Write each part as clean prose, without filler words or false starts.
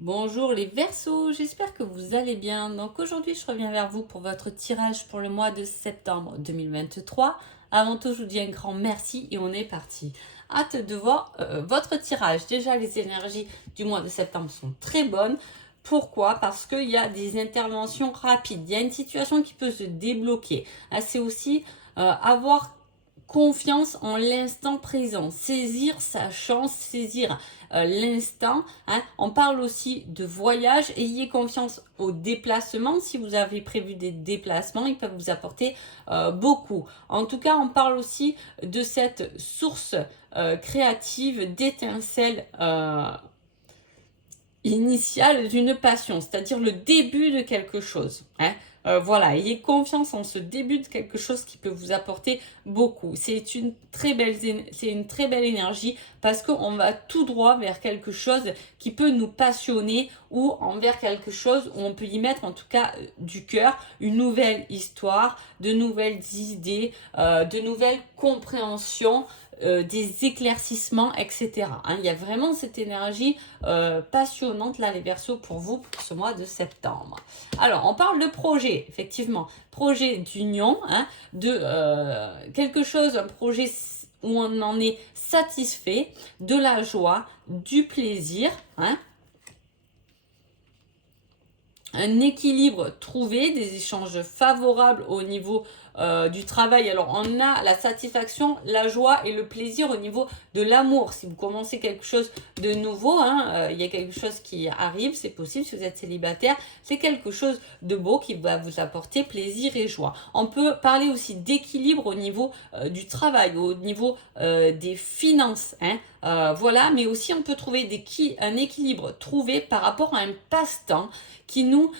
Bonjour les Verseaux, j'espère que vous allez bien. Donc aujourd'hui, je reviens vers vous pour votre tirage pour le mois de septembre 2023. Avant tout, je vous dis un grand merci et on est parti. Hâte de voir votre tirage. Déjà, les énergies du mois de septembre sont très bonnes. Pourquoi? Parce qu'il y a des interventions rapides. Il y a une situation qui peut se débloquer. C'est aussi avoir confiance en l'instant présent, saisir sa chance, saisir l'instant. On parle aussi de voyage, ayez confiance aux déplacements. Si vous avez prévu des déplacements, ils peuvent vous apporter beaucoup. En tout cas, on parle aussi de cette source créative d'étincelles initiale d'une passion, c'est-à-dire le début de quelque chose. Voilà, ayez confiance en ce début de quelque chose qui peut vous apporter beaucoup. C'est une très belle énergie parce qu'on va tout droit vers quelque chose qui peut nous passionner ou envers quelque chose où on peut y mettre en tout cas du cœur, une nouvelle histoire, de nouvelles idées, de nouvelles compréhensions. Des éclaircissements, etc. Il y a vraiment cette énergie passionnante là, les Verseaux, pour vous, pour ce mois de septembre. Alors, on parle de projet, effectivement. Projet d'union, de quelque chose, un projet où on en est satisfait, de la joie, du plaisir, un équilibre trouvé, des échanges favorables au niveau du travail. Alors on a la satisfaction, la joie et le plaisir au niveau de l'amour. Si vous commencez quelque chose de nouveau, il y a quelque chose qui arrive, c'est possible. Si vous êtes célibataire, c'est quelque chose de beau qui va vous apporter plaisir et joie. On peut parler aussi d'équilibre au niveau du travail, au niveau des finances. Voilà, mais aussi on peut trouver un équilibre trouvé par rapport à un passe-temps qui nous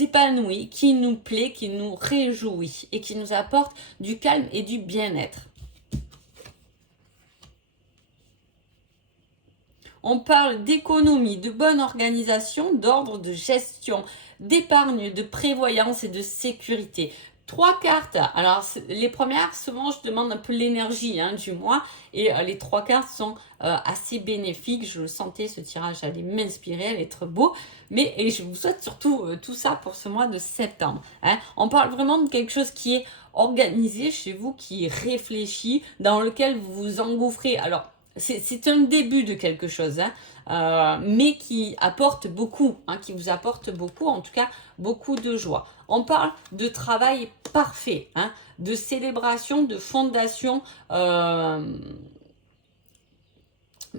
épanouit, qui nous plaît, qui nous réjouit et qui nous apporte du calme et du bien-être. On parle d'économie, de bonne organisation, d'ordre de gestion, d'épargne, de prévoyance et de sécurité. 3 cartes. Alors, les premières, souvent, je demande un peu l'énergie du mois. Et les 3 cartes sont assez bénéfiques. Je le sentais, ce tirage allait m'inspirer, allait être beau. Et je vous souhaite surtout tout ça pour ce mois de septembre. On parle vraiment de quelque chose qui est organisé chez vous, qui est réfléchi, dans lequel vous vous engouffrez. Alors, c'est un début de quelque chose, mais qui apporte beaucoup, qui vous apporte beaucoup, en tout cas beaucoup de joie. On parle de travail parfait, de célébration, de fondation, mais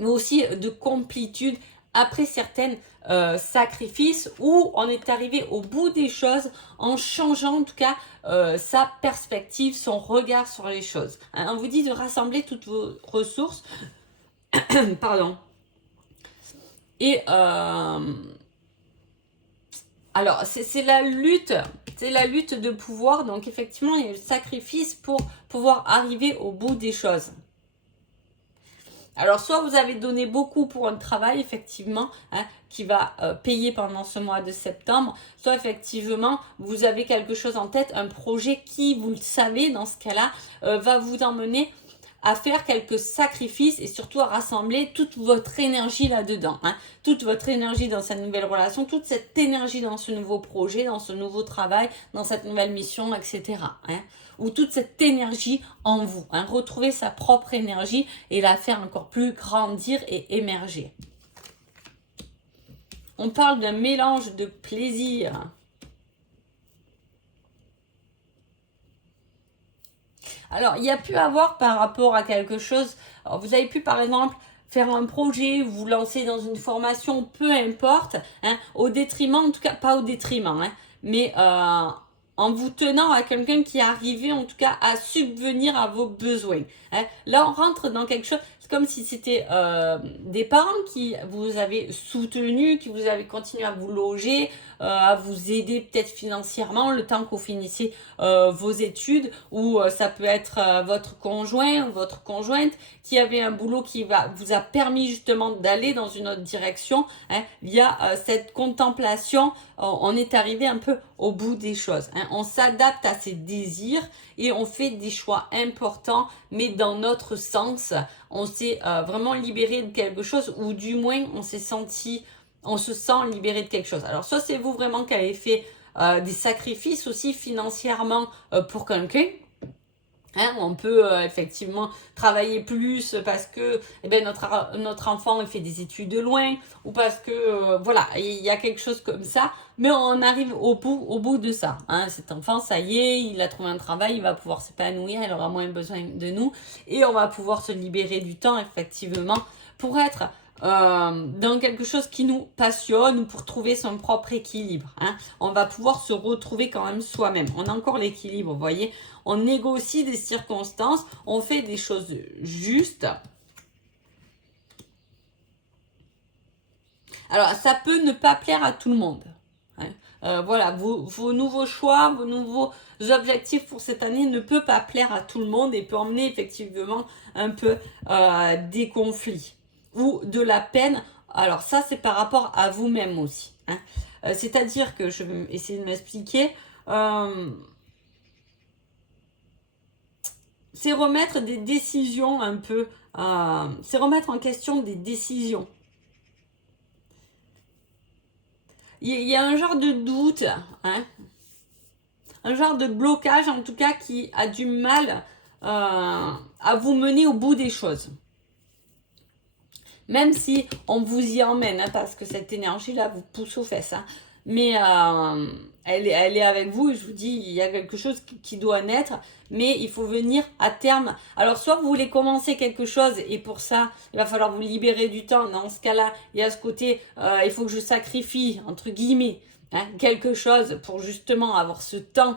aussi de complétude après certains sacrifices où on est arrivé au bout des choses en changeant en tout cas sa perspective, son regard sur les choses. On vous dit de rassembler toutes vos ressources. Pardon. Et alors, c'est la lutte de pouvoir. Donc, effectivement, il y a le sacrifice pour pouvoir arriver au bout des choses. Alors, soit vous avez donné beaucoup pour un travail, effectivement, qui va payer pendant ce mois de septembre, soit effectivement, vous avez quelque chose en tête, un projet qui, vous le savez, dans ce cas-là, va vous emmener à faire quelques sacrifices et surtout à rassembler toute votre énergie là-dedans. Toute votre énergie dans cette nouvelle relation, toute cette énergie dans ce nouveau projet, dans ce nouveau travail, dans cette nouvelle mission, etc. Ou toute cette énergie en vous. Retrouver sa propre énergie et la faire encore plus grandir et émerger. On parle d'un mélange de plaisir. Alors, il y a pu avoir par rapport à quelque chose, alors vous avez pu par exemple faire un projet, vous lancer dans une formation, peu importe, au détriment, en tout cas pas au détriment, mais en vous tenant à quelqu'un qui est arrivé en tout cas à subvenir à vos besoins. Là, on rentre dans quelque chose, c'est comme si c'était des parents qui vous avaient soutenu, qui vous avaient continué à vous loger, à vous aider peut-être financièrement le temps que vous finissiez vos études, ou ça peut être votre conjoint ou votre conjointe qui avait un boulot qui vous a permis justement d'aller dans une autre direction. Via cette contemplation, on est arrivé un peu au bout des choses. On s'adapte à ses désirs et on fait des choix importants, mais dans notre sens, on s'est vraiment libéré de quelque chose, ou du moins on s'est senti on se sent libéré de quelque chose. Alors soit c'est vous vraiment qui avez fait des sacrifices aussi financièrement pour quelqu'un. Hein, on peut effectivement travailler plus parce que notre enfant il fait des études de loin ou parce que voilà, il y a quelque chose comme ça, mais on arrive au bout de ça. Hein. Cet enfant, ça y est, il a trouvé un travail, il va pouvoir s'épanouir, il aura moins besoin de nous et on va pouvoir se libérer du temps effectivement pour être dans quelque chose qui nous passionne ou pour trouver son propre équilibre. Hein. On va pouvoir se retrouver quand même soi-même. On a encore l'équilibre, vous voyez. On négocie des circonstances, on fait des choses justes. Alors, ça peut ne pas plaire à tout le monde. Hein. Voilà, vos nouveaux choix, vos nouveaux objectifs pour cette année ne peuvent pas plaire à tout le monde et peut emmener effectivement un peu des conflits ou de la peine. Alors ça, c'est par rapport à vous-même aussi. Hein. C'est-à-dire que je vais essayer de m'expliquer. C'est remettre des décisions un peu. C'est remettre en question des décisions. Il y a un genre de doute, hein, un genre de blocage en tout cas qui a du mal à vous mener au bout des choses. Même si on vous y emmène, hein, parce que cette énergie-là vous pousse aux fesses. Hein. Mais elle est avec vous et je vous dis, il y a quelque chose qui doit naître, mais il faut venir à terme. Alors, soit vous voulez commencer quelque chose et pour ça, il va falloir vous libérer du temps. Dans ce cas-là, il y a ce côté, il faut que je sacrifie, entre guillemets, hein, quelque chose pour justement avoir ce temps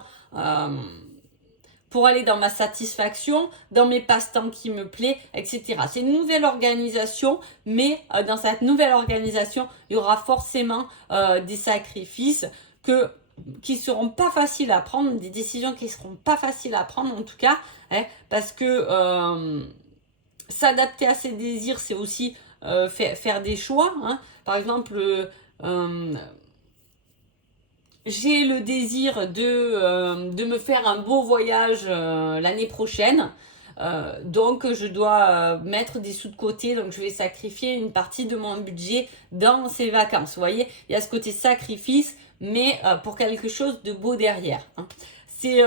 pour aller dans ma satisfaction, dans mes passe-temps qui me plaît, etc. C'est une nouvelle organisation, mais dans cette nouvelle organisation, il y aura forcément des sacrifices qui seront pas faciles à prendre, des décisions qui seront pas faciles à prendre en tout cas, hein, parce que s'adapter à ses désirs, c'est aussi faire des choix. Hein. Par exemple, j'ai le désir de me faire un beau voyage l'année prochaine. Donc je dois mettre des sous de côté, donc je vais sacrifier une partie de mon budget dans ces vacances. Vous voyez, il y a ce côté sacrifice, mais pour quelque chose de beau derrière. Hein. C'est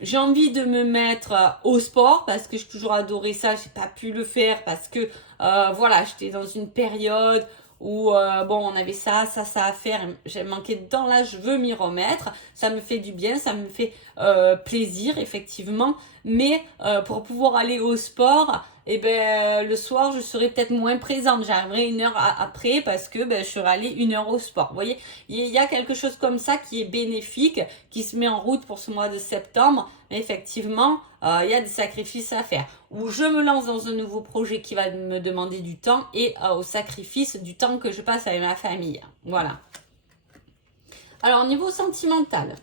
j'ai envie de me mettre au sport parce que j'ai toujours adoré ça, j'ai pas pu le faire parce que voilà, j'étais dans une période où bon, on avait ça à faire, j'ai manqué de temps, là je veux m'y remettre, ça me fait du bien, ça me fait plaisir effectivement, mais pour pouvoir aller au sport, et le soir je serai peut-être moins présente, j'arriverai une heure après parce que je serai allée une heure au sport. Vous voyez, il y a quelque chose comme ça qui est bénéfique, qui se met en route pour ce mois de septembre, mais effectivement il y a des sacrifices à faire. Où je me lance dans un nouveau projet qui va me demander du temps et au sacrifice du temps que je passe avec ma famille. Voilà. Alors, au niveau sentimental,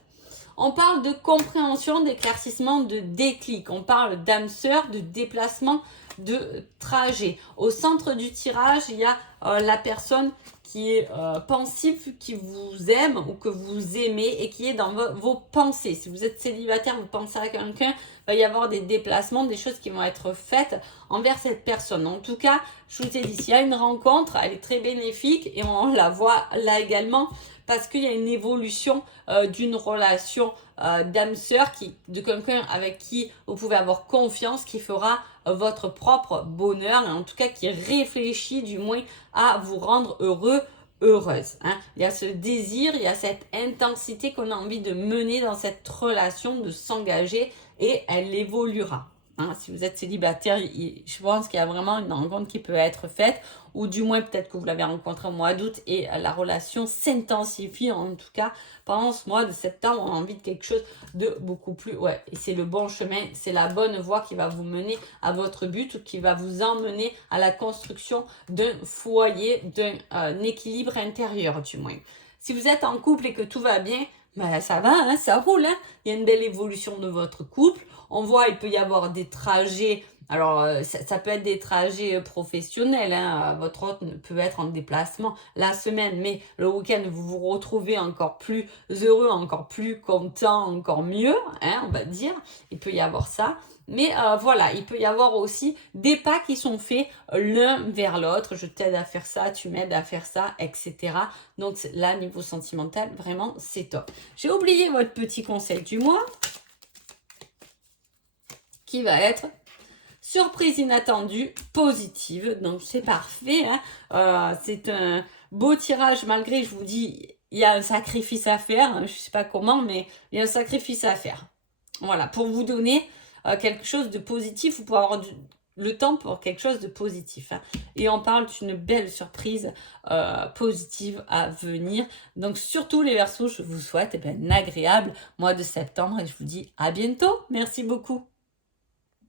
on parle de compréhension, d'éclaircissement, de déclic. On parle d'âme sœur, de déplacement, de trajet. Au centre du tirage, il y a la personne qui est pensive, qui vous aime ou que vous aimez et qui est dans vos pensées. Si vous êtes célibataire, vous pensez à quelqu'un, il va y avoir des déplacements, des choses qui vont être faites envers cette personne. En tout cas, je vous ai dit, s'il y a une rencontre, elle est très bénéfique et on la voit là également parce qu'il y a une évolution d'une relation d'âme sœur, de quelqu'un avec qui vous pouvez avoir confiance, qui fera votre propre bonheur, et en tout cas qui réfléchit du moins à vous rendre heureux, heureuse. Hein. Il y a ce désir, il y a cette intensité qu'on a envie de mener dans cette relation, de s'engager, et elle évoluera. Hein, si vous êtes célibataire, je pense qu'il y a vraiment une rencontre qui peut être faite, ou du moins peut-être que vous l'avez rencontré au mois d'août et la relation s'intensifie en tout cas pendant ce mois de septembre. On a envie de quelque chose de beaucoup plus... Ouais, et c'est le bon chemin, c'est la bonne voie qui va vous mener à votre but, ou qui va vous emmener à la construction d'un foyer, d'un équilibre intérieur du moins. Si vous êtes en couple et que tout va bien, ça va, hein, ça roule. Hein. Il y a une belle évolution de votre couple. On voit, il peut y avoir des trajets Alors, ça peut être des trajets professionnels, hein. Votre hôte peut être en déplacement la semaine, mais le week-end, vous vous retrouvez encore plus heureux, encore plus content, encore mieux, hein, on va dire. Il peut y avoir ça. Mais voilà, il peut y avoir aussi des pas qui sont faits l'un vers l'autre. Je t'aide à faire ça, tu m'aides à faire ça, etc. Donc là, niveau sentimental, vraiment, c'est top. J'ai oublié votre petit conseil du mois, qui va être surprise inattendue, positive. Donc c'est parfait, hein. C'est un beau tirage, malgré, je vous dis, il y a un sacrifice à faire. Je ne sais pas comment, mais il y a un sacrifice à faire. Voilà, pour vous donner quelque chose de positif ou pour avoir le temps pour quelque chose de positif, hein. Et on parle d'une belle surprise positive à venir. Donc surtout les Verseaux, je vous souhaite un agréable mois de septembre et je vous dis à bientôt. Merci beaucoup.